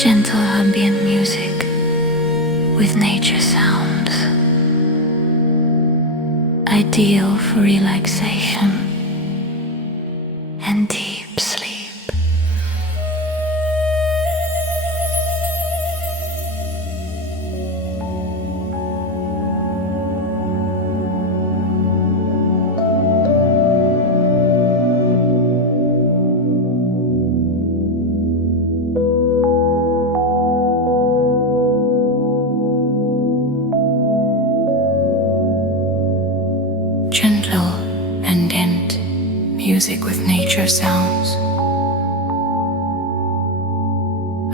Gentle ambient music with nature sounds, ideal for relaxation and deep sleep. Gentle ambient music with nature sounds,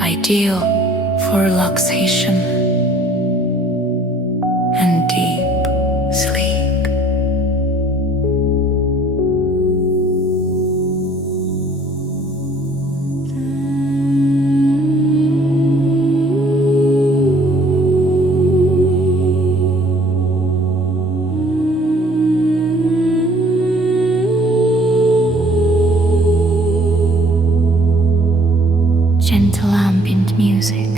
ideal for relaxation and deep sleep. gentle ambient music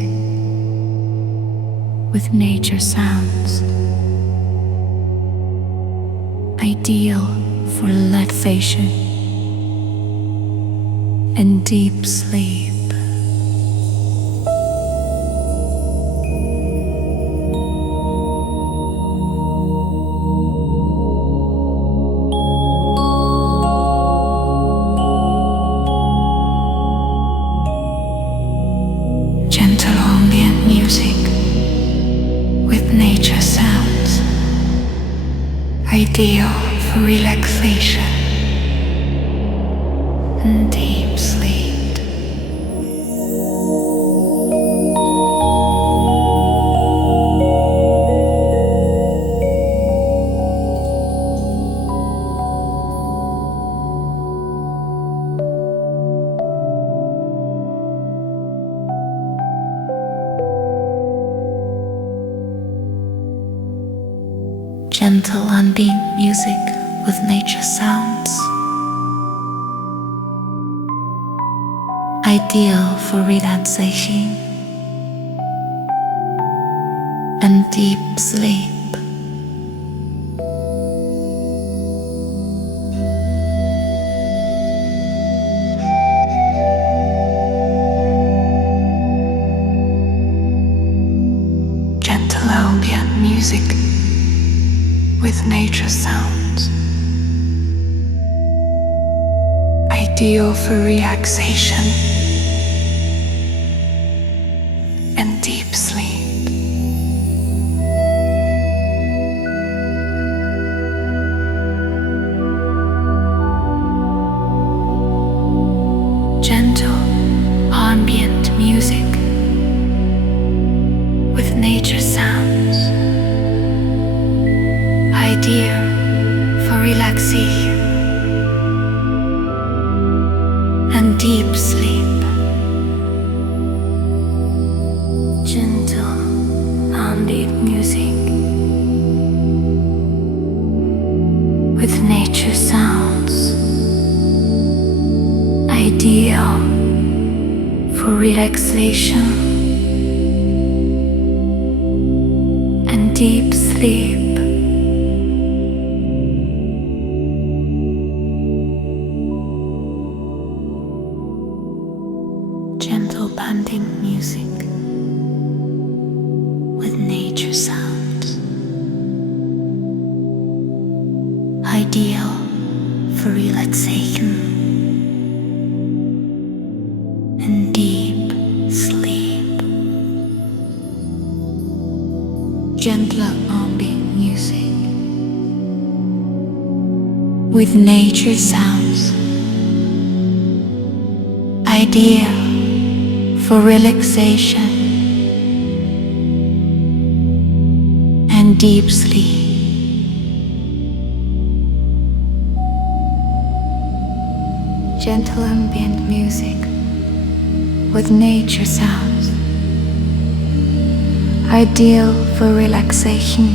with nature sounds, ideal for relaxation and deep sleep. Gentle ambient music with nature sounds, ideal for relaxation and deep sleep. Gentle ambient music with nature sounds, ideal for relaxation and deep sleep. Gentle ambient music with nature sounds, ideal for relaxation and deep sleep. Gentle ambient music with nature sounds, ideal for relaxation and deep sleep. Gentle ambient music with nature sounds, ideal for relaxation and deep sleep. Gentle banding music with nature sounds, ideal for relaxation and deep sleep. Gentler ambient music with nature sounds, ideal for relaxation and deep sleep. Gentle ambient music with nature sounds, ideal for relaxation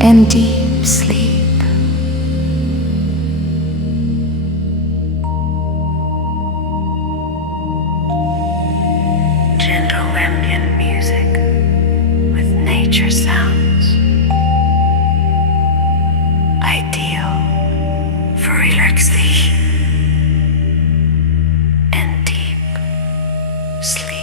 and deep sleep. Gentle ambient music with nature sounds, ideal for relaxation and deep sleep.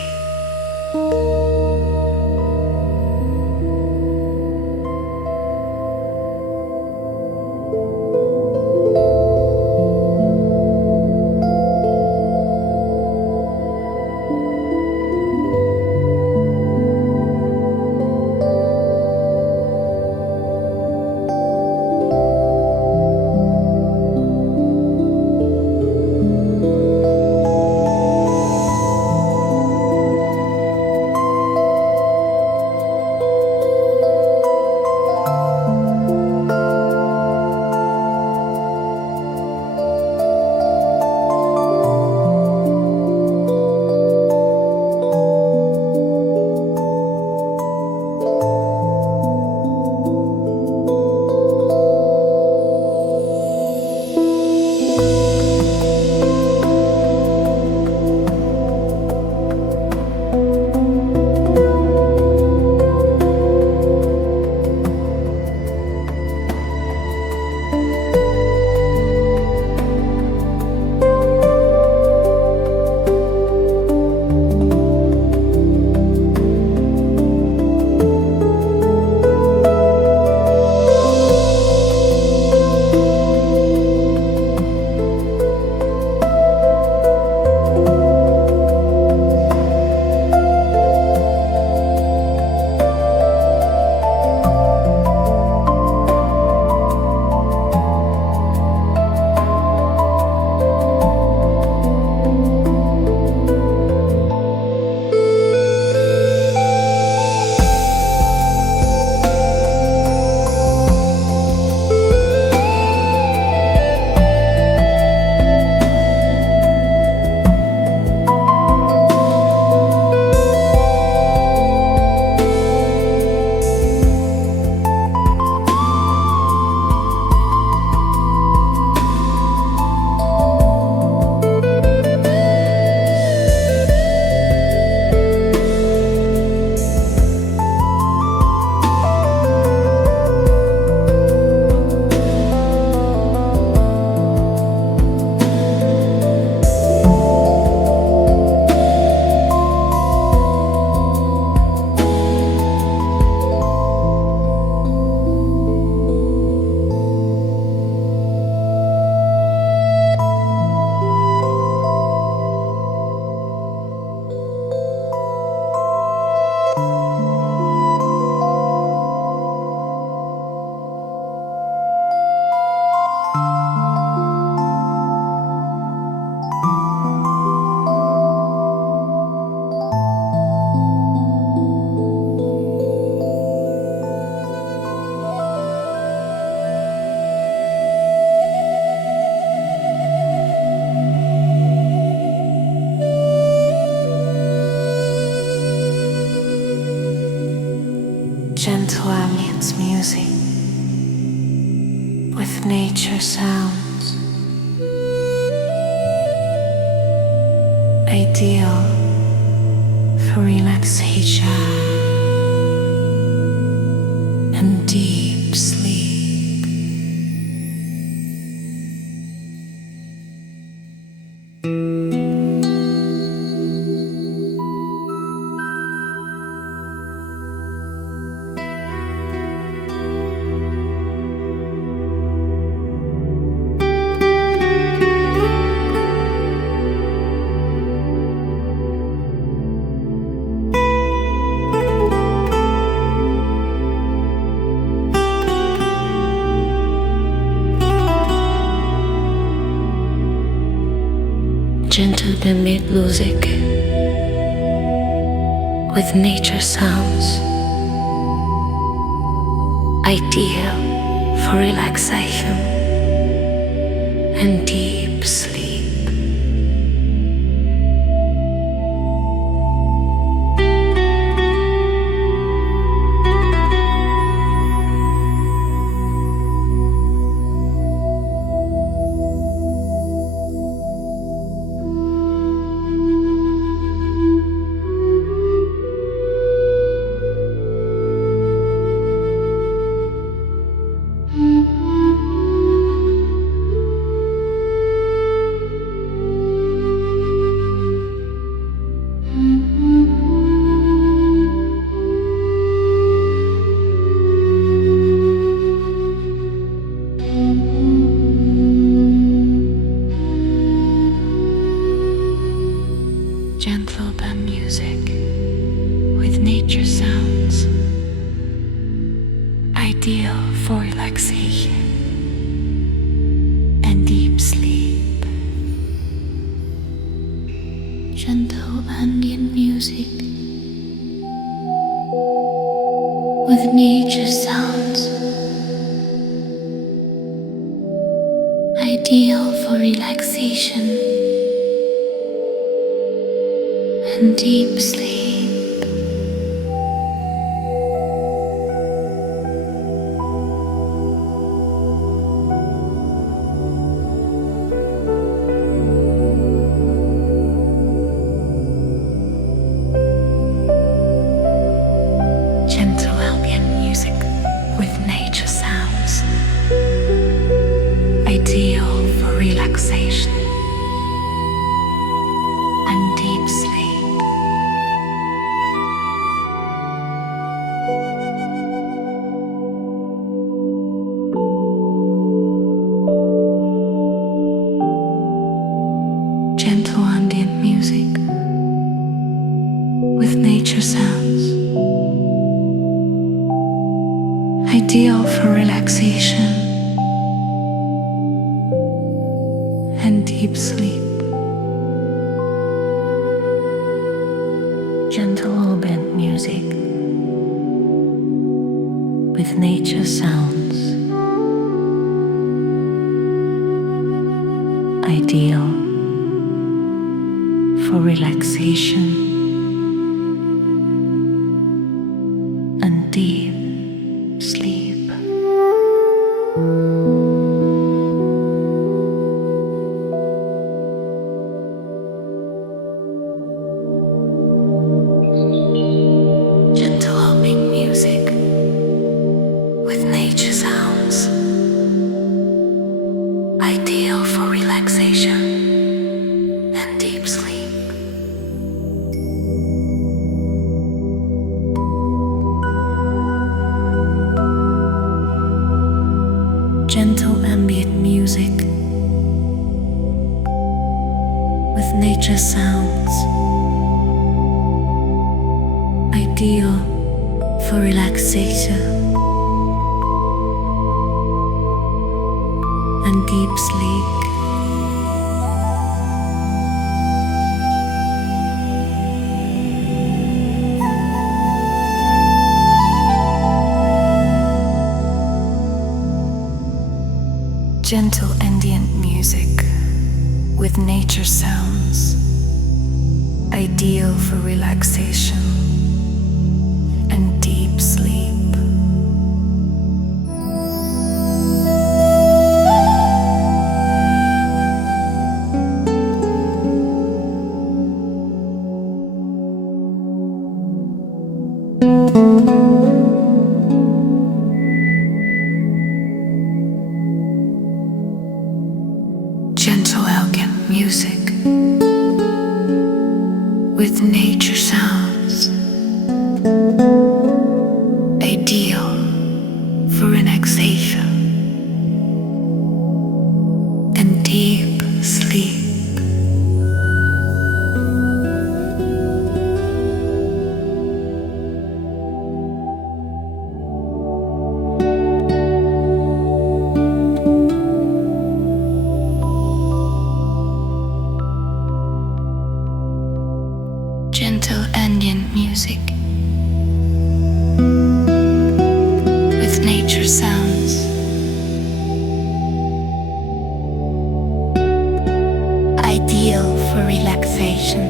Gentle ambience music with nature sounds, ideal for relaxation and deep sleep. Gentle ambient music with nature sounds, ideal for relaxation and deep sleep. Gentle band music with nature sounds, ideal for relaxation and deep sleep. Gentle ambient music with nature sounds, ideal for relaxation and deep sleep. Gentle ambient music with nature sounds, ideal for relaxation and deep sleep. Gentle ambient music with nature sounds, ideal for relaxation and deep sleep. Gentle ambient music with nature sounds, ideal for relaxation and deep sleep. Gentle humming music with nature sounds, ideal for relaxation and deep sleep. Gentle ambient music with nature sounds, ideal for relaxation and deep sleep. Gentle ambient music with nature sounds, ideal for relaxation and deep sleep. with nature sounds, ideal for relaxation and deep sleep. Gentle ambient music with nature sounds, ideal for relaxation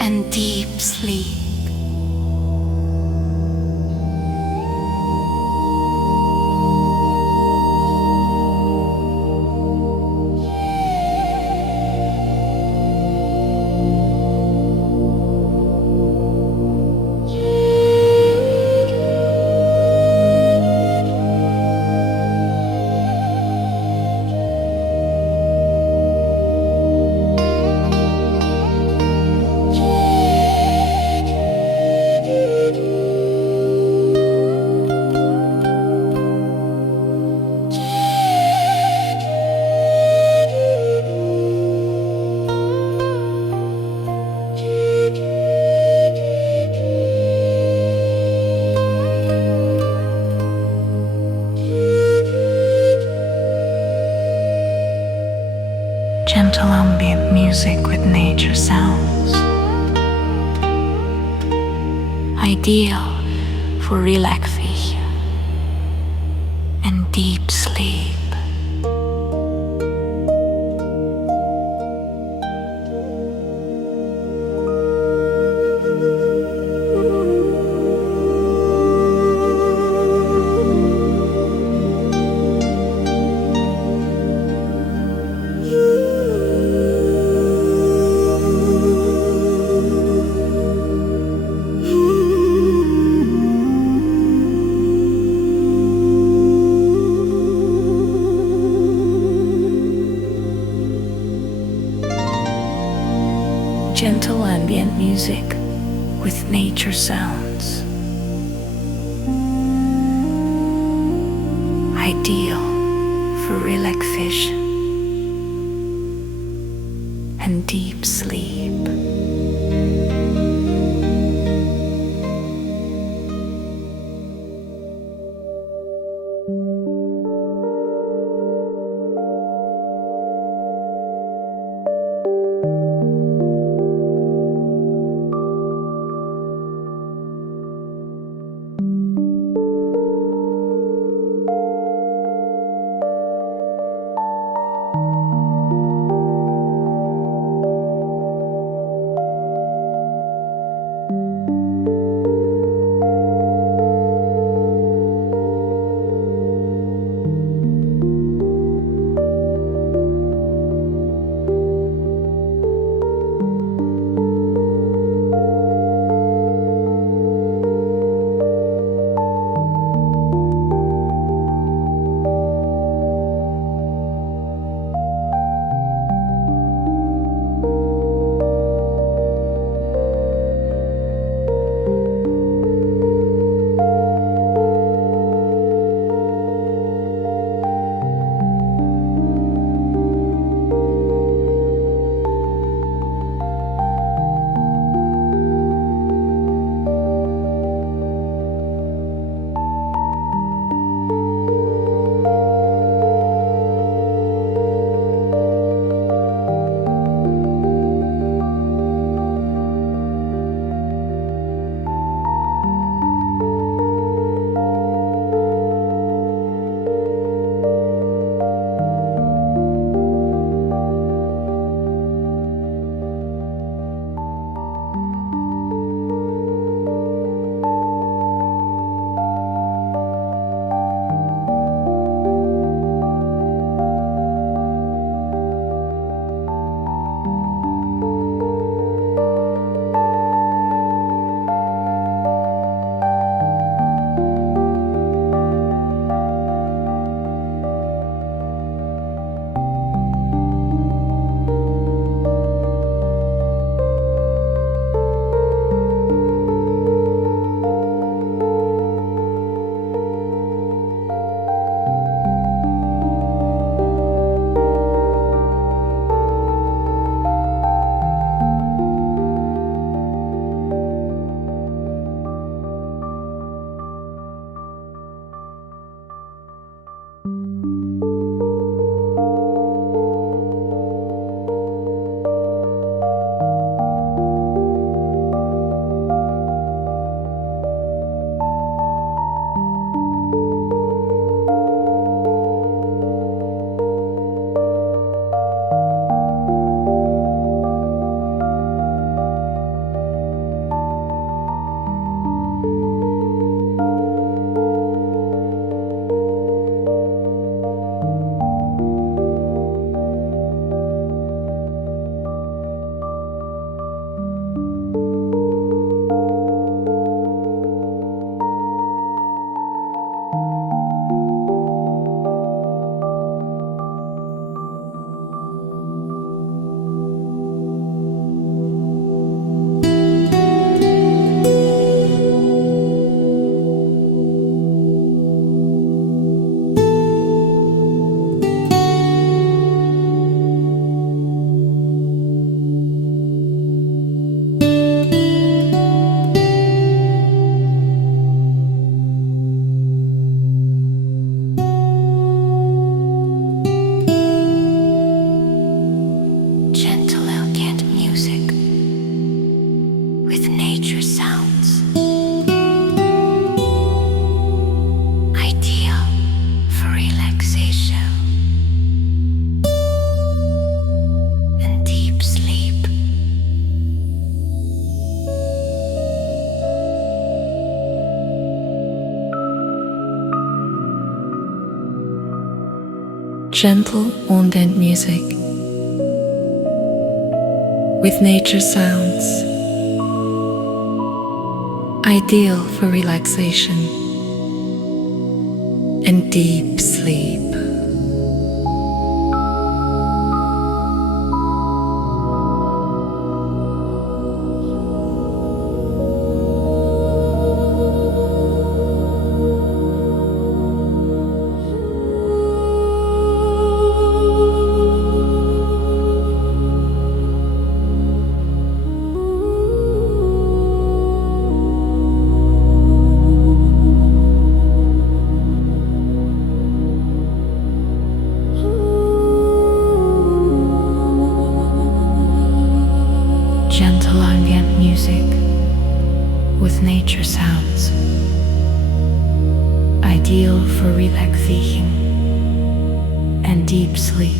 and deep sleep. Gentle ambient music with nature sounds, ideal for relaxation and deep sleep. Gentle ambient music with nature sounds, ideal for relaxation and deep sleep. Gentle ambient music with nature sounds, ideal for relaxation and deep sleep. Gentle ambient music with nature sounds, ideal for relaxation and deep sleep.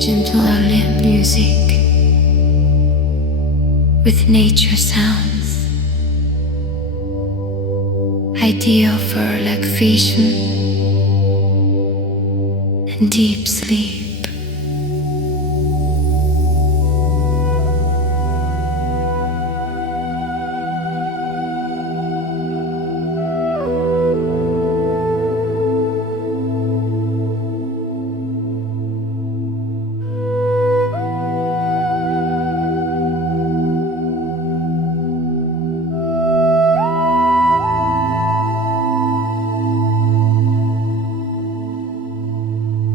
Gentle ambient music with nature sounds, ideal for relaxation and deep sleep.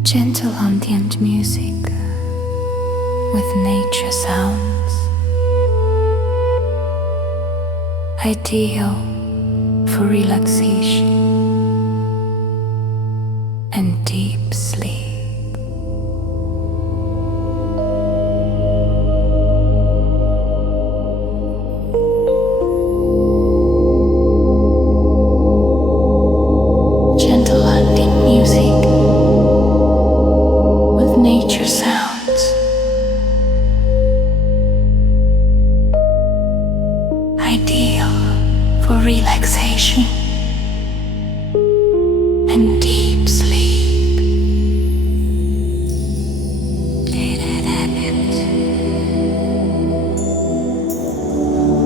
Gentle ambient music with nature sounds, ideal for relaxation and deep sleep. Gentle ambient music with nature sounds, ideal for relaxation and deep sleep.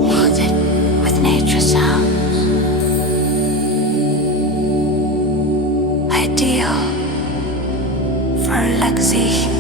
Music with nature sounds, ideal for relaxation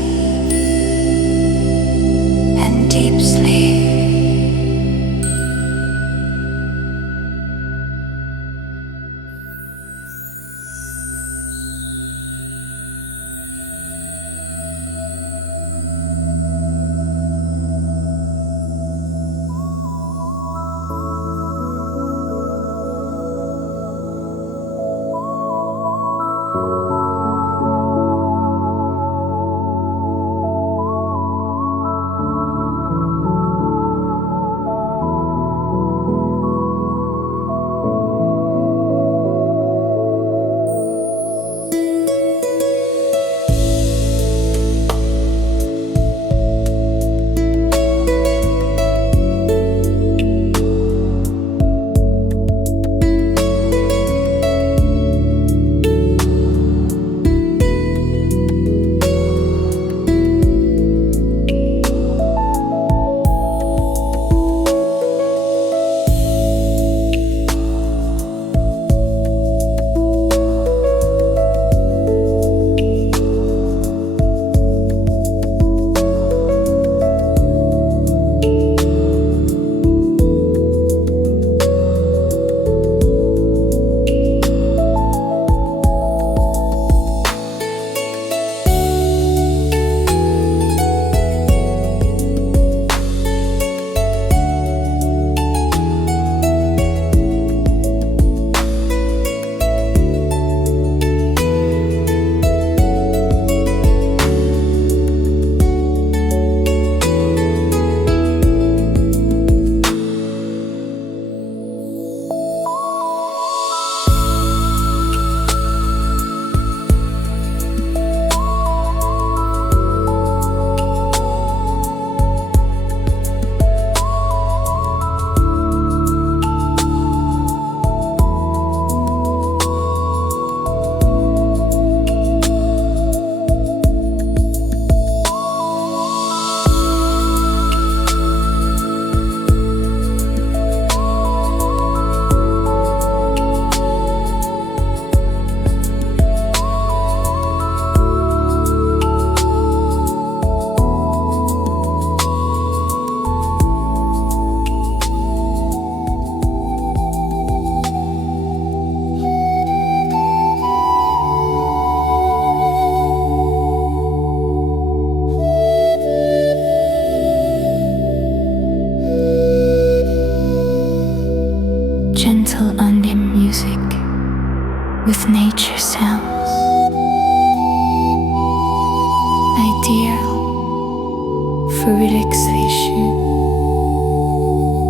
for relaxation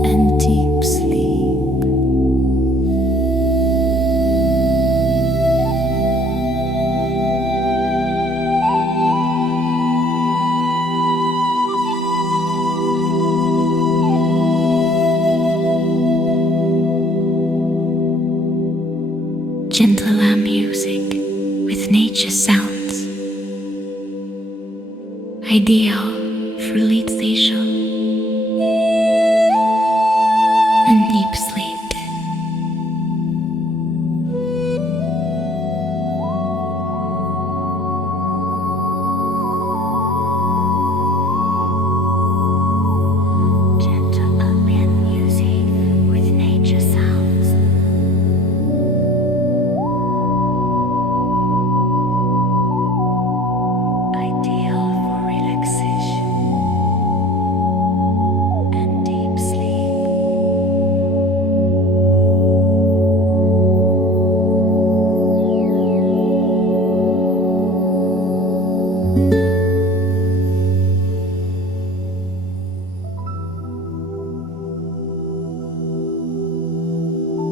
and deep sleep. Gentle music with nature sounds, ideal for relaxation and deep sleep.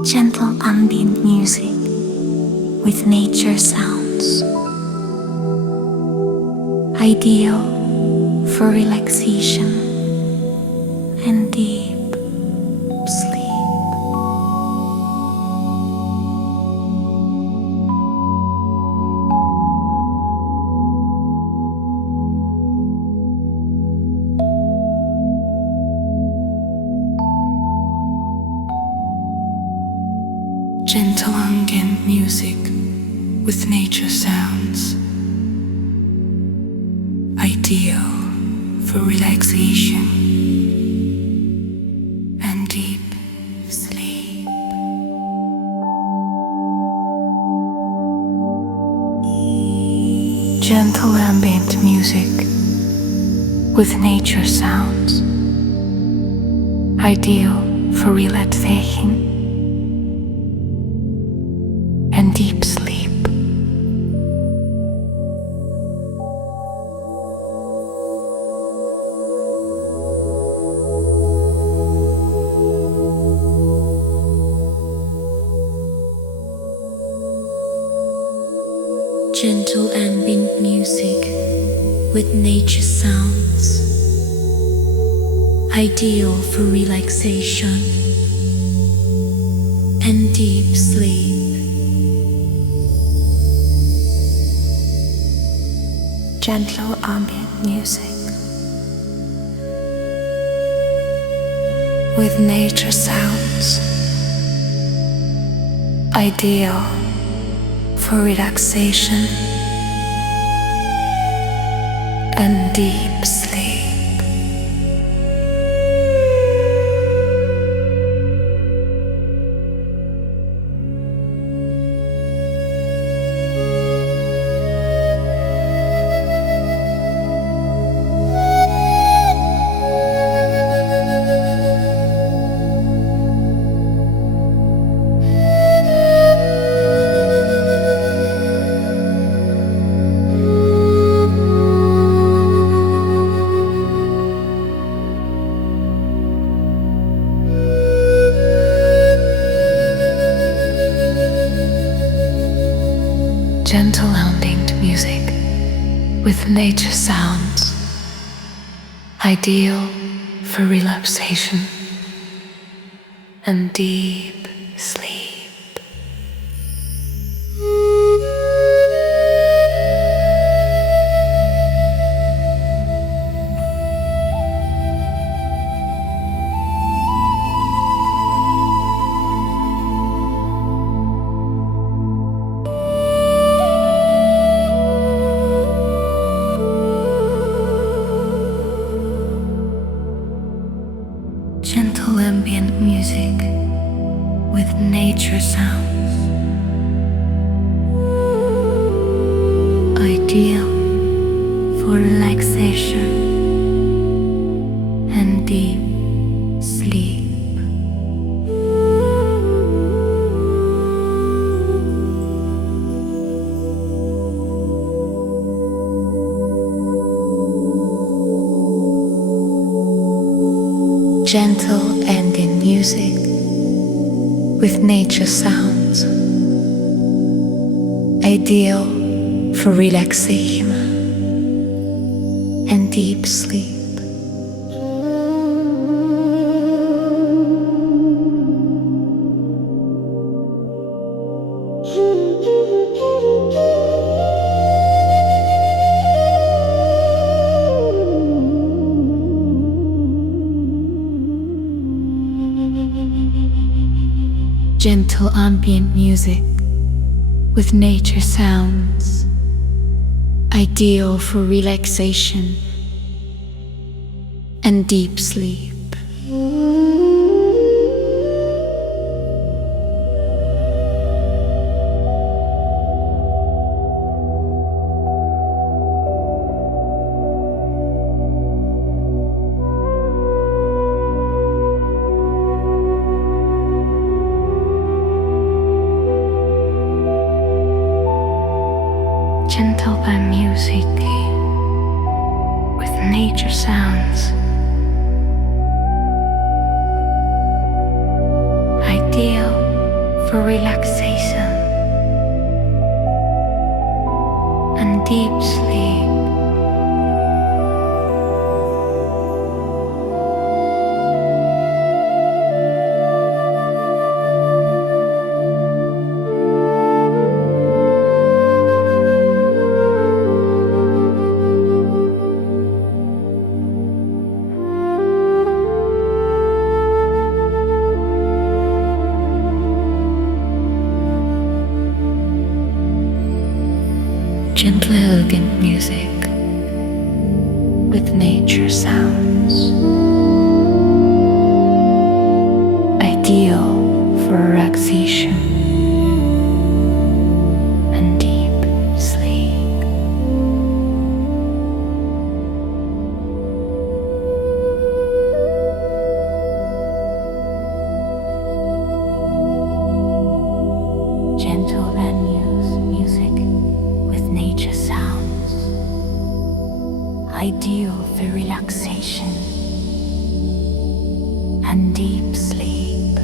Gentle ambient music with nature sounds, ideal for relaxation and deep sleep. Gentle ambient music with nature sounds, ideal for relaxation and deep sleep. Gentle ambient music with nature sounds, ideal for relaxation and deep sleep. Gentle ambient music with nature sounds, ideal for relaxation and deep sleep. Gentle ambient music with nature sounds, ideal for relaxation and deep sleep. Gentle ambient music with nature sounds, ideal for relaxation and deep sleep. Gentle ambient music with nature sounds, ideal for relaxation and deep sleep. Gentle ambient music with nature sounds, ideal for relaxation and deep sleep. Gentle ambient music with nature sounds, ideal for relaxation and deep sleep. Gentle ambient music with nature sounds, ideal for relaxation and deep sleep. Gentle by music with nature sounds, ideal for relaxation and deep sleep. Gentle elegant music with nature sounds, ideal for relaxation and deep sleep. Gentle music with nature sounds, ideal for relaxation and deep sleep.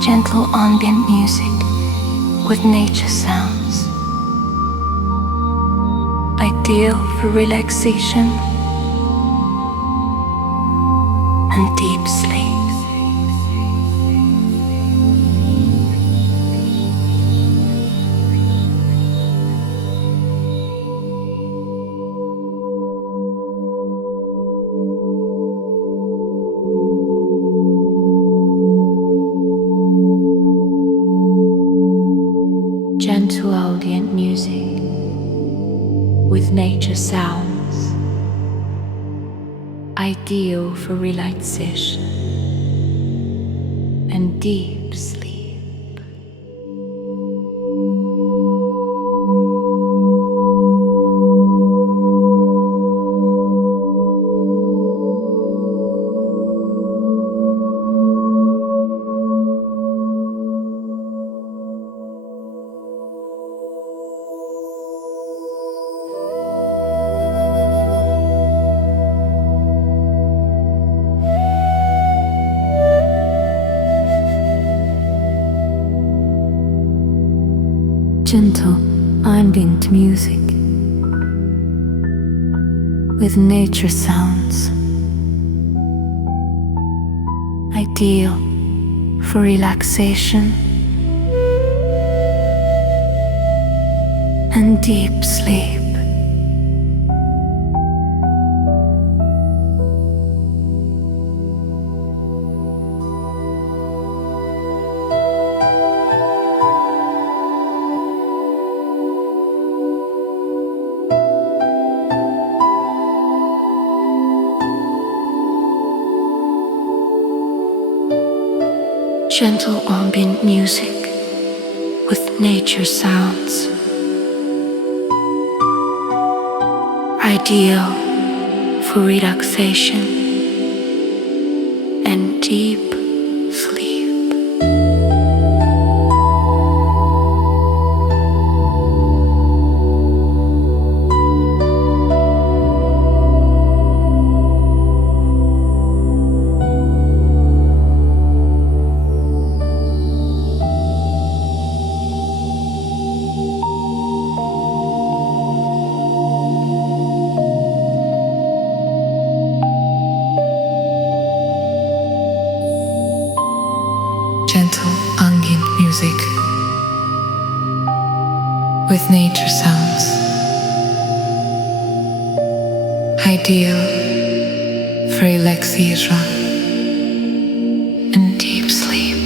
Gentle ambient music with nature sounds, ideal for relaxation and deep sleep. Gentle ambient music with nature sounds, ideal for relaxation and deep sleep. Gentle ambient music with nature sounds, ideal for relaxation and deep sleep. Gentle ambient music with nature sounds, ideal for relaxation and deep sleep. gentle ambient music with nature sounds, ideal for relaxation and deep sleep.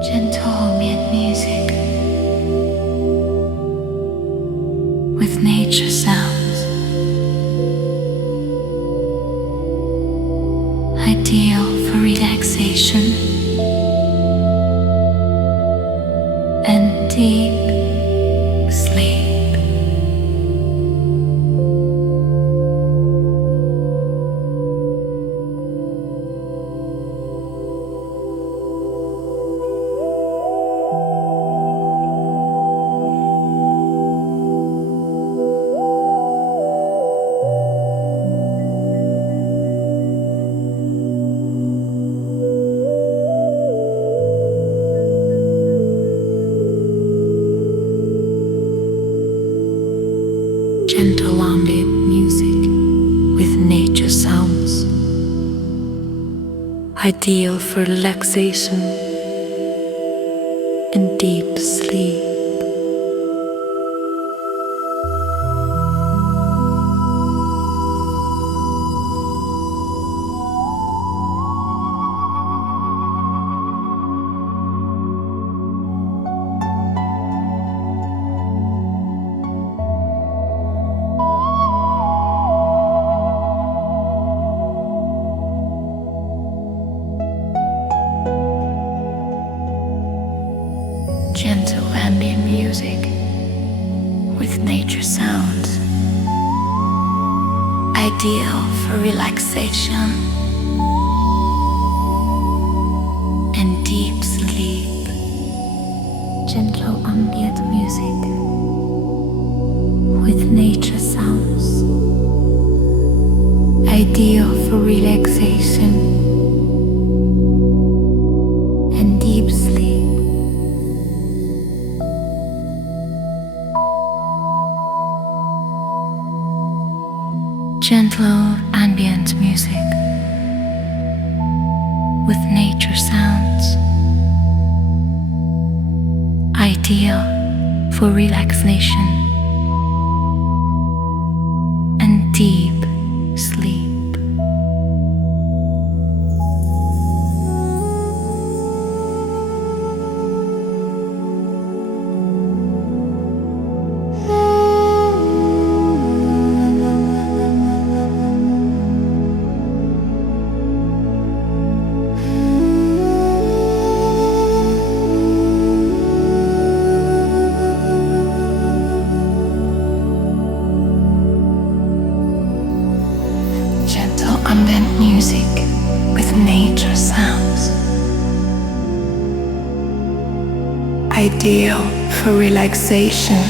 Gentle ambient music with nature sounds, ideal for relaxation and deep sleep. Gentle ambient music with nature sounds, ideal for relaxation and deep sleep. Gentle ambient music with nature sounds, ideal for relaxation and deep sleep. Gentle ambient music with nature sounds, ideal for relaxation and deep sleep. Gentle ambient music with nature sounds, ideal for relaxation and deep sleep. Ambient music with nature sounds, ideal for relaxation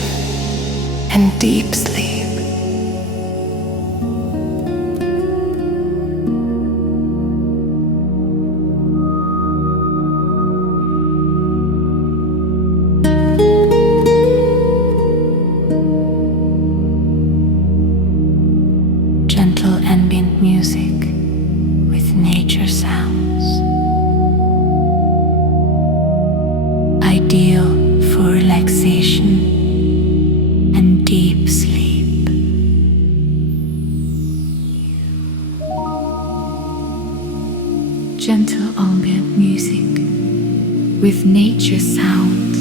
and deep sleep. Gentle ambient music with nature sounds, ideal for relaxation and deep sleep. Gentle ambient music with nature sounds,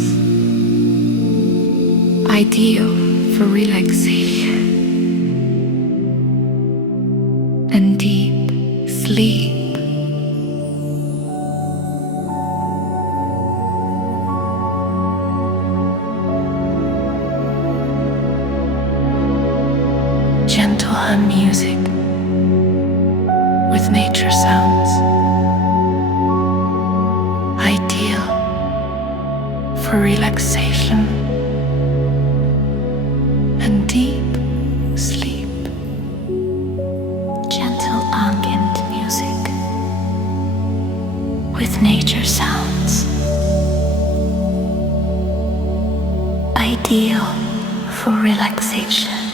ideal for relaxation and deep sleep. Gentle music with nature sounds. Ideal for relaxation and deep sleep. Gentle ambient music with nature sounds. Ideal for relaxation